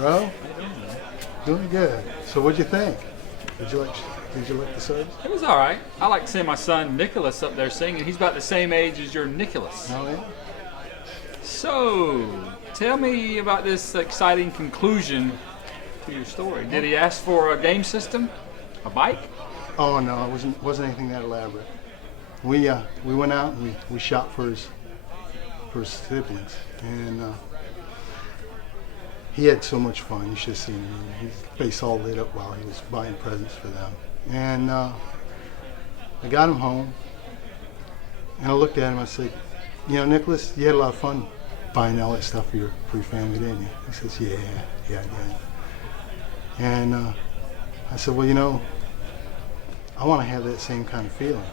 bro? How you doing, man? Doing good. So what'd you think? Did you like the service? It was all right. I like seeing my son Nichols up there singing. He's about the same age as your Nicholas. Oh yeah. So, tell me about this exciting conclusion to your story. Did he ask for a game system? A bike? Oh no, it wasn't anything that elaborate. We went out and we shopped for his siblings, and he had so much fun. You should have seen him. His face all lit up while he was buying presents for them. And I got him home, and I looked at him. I said, "You know, Nicholas, you had a lot of fun buying all that stuff for your family, didn't you?" He says, "Yeah, I did." And I said, "Well, you know, I want to have that same kind of feeling.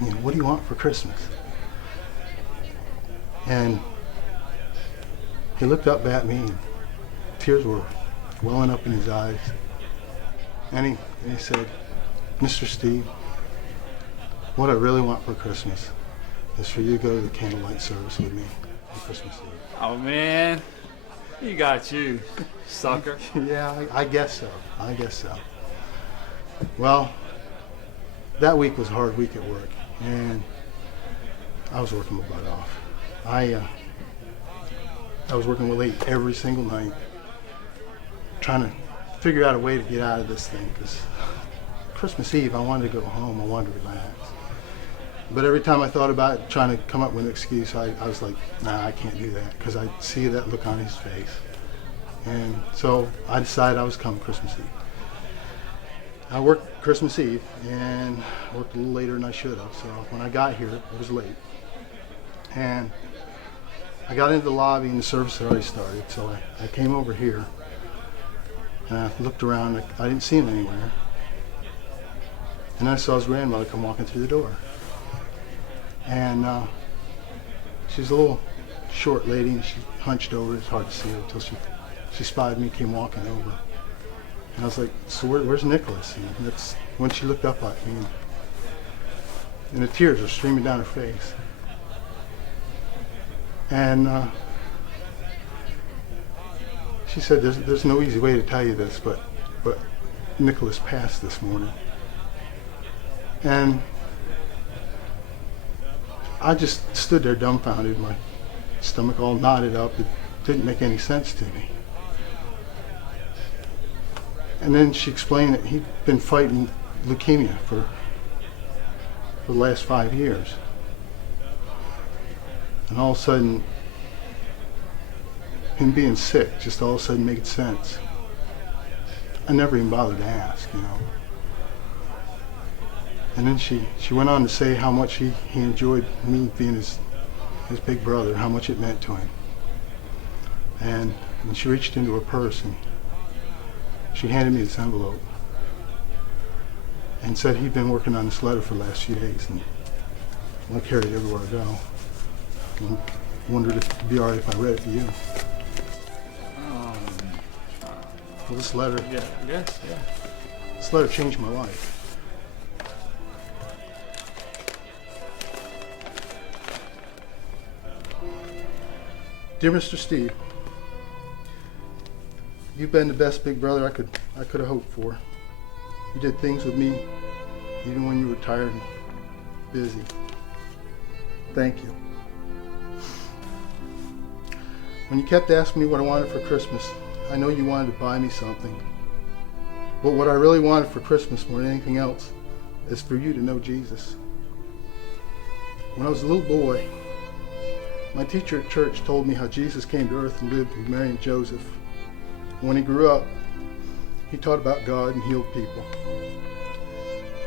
You know, what do you want for Christmas?" And he looked up at me, and tears were welling up in his eyes. And he said, "Mr. Steve, what I really want for Christmas is for you to go to the candlelight service with me on Christmas Eve." Oh, man. You got you, sucker. Yeah, I guess so. I guess so. Well, that week was a hard week at work, and I was working my butt off. I was working late every single night, trying to figure out a way to get out of this thing, because Christmas Eve I wanted to go home, I wanted to relax. But every time I thought about it, trying to come up with an excuse, I was like, nah, I can't do that, because I see that look on his face. And so I decided I was coming Christmas Eve. I worked Christmas Eve and worked a little later than I should have, so when I got here, it was late. And I got into the lobby and the service had already started, so I came over here and I looked around. I didn't see him anywhere. And then I saw his grandmother come walking through the door. And she's a little short lady, and she hunched over. It's hard to see her until she spotted me, came walking over. And I was like, "So where's Nicholas?" And that's when she looked up at me, and the tears were streaming down her face. And she said, "There's no easy way to tell you this, but Nicholas passed this morning." And I just stood there dumbfounded, my stomach all knotted up. It didn't make any sense to me. And then she explained that he'd been fighting leukemia for the last 5 years. And all of a sudden, him being sick just all of a sudden made sense. I never even bothered to ask, you know. And then she went on to say how much he enjoyed me being his big brother, how much it meant to him. And she reached into her purse and she handed me this envelope and said he'd been working on this letter for the last few days, and I carried it everywhere I go. And wondered if it'd be all right if I read it to you. Well, this letter, Yeah, I guess, yeah. this letter changed my life. Dear Mr. Steve, you've been the best big brother I could have hoped for. You did things with me even when you were tired and busy. Thank you. When you kept asking me what I wanted for Christmas, I know you wanted to buy me something. But what I really wanted for Christmas more than anything else is for you to know Jesus. When I was a little boy, my teacher at church told me how Jesus came to earth and lived with Mary and Joseph. And when he grew up, he taught about God and healed people.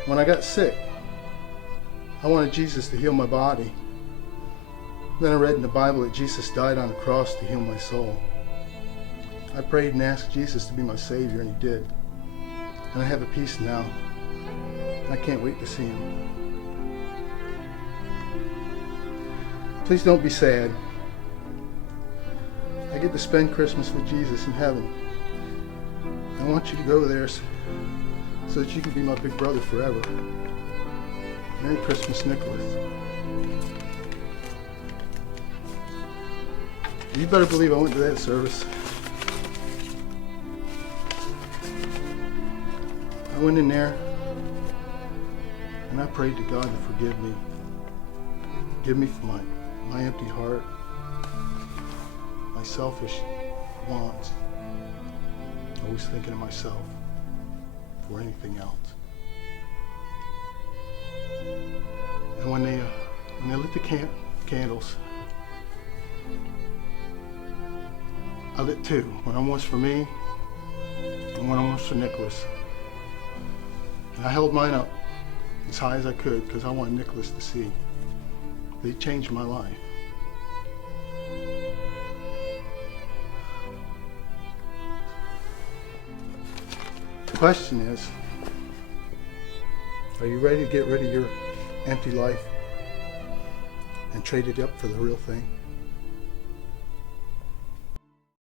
When I got sick, I wanted Jesus to heal my body. Then I read in the Bible that Jesus died on the cross to heal my soul. I prayed and asked Jesus to be my Savior, and he did. And I have a peace now. I can't wait to see him. Please don't be sad. I get to spend Christmas with Jesus in heaven. I want you to go there so that you can be my big brother forever. Merry Christmas, Nicholas. You better believe I went to that service. I went in there and I prayed to God to forgive me. Forgive me for my empty heart, my selfish wants, always thinking of myself before anything else. And when they lit the candles, I lit two. One was for me, and one was for Nichols. And I held mine up as high as I could because I wanted Nichols to see. They changed my life. The question is, are you ready to get rid of your empty life and trade it up for the real thing?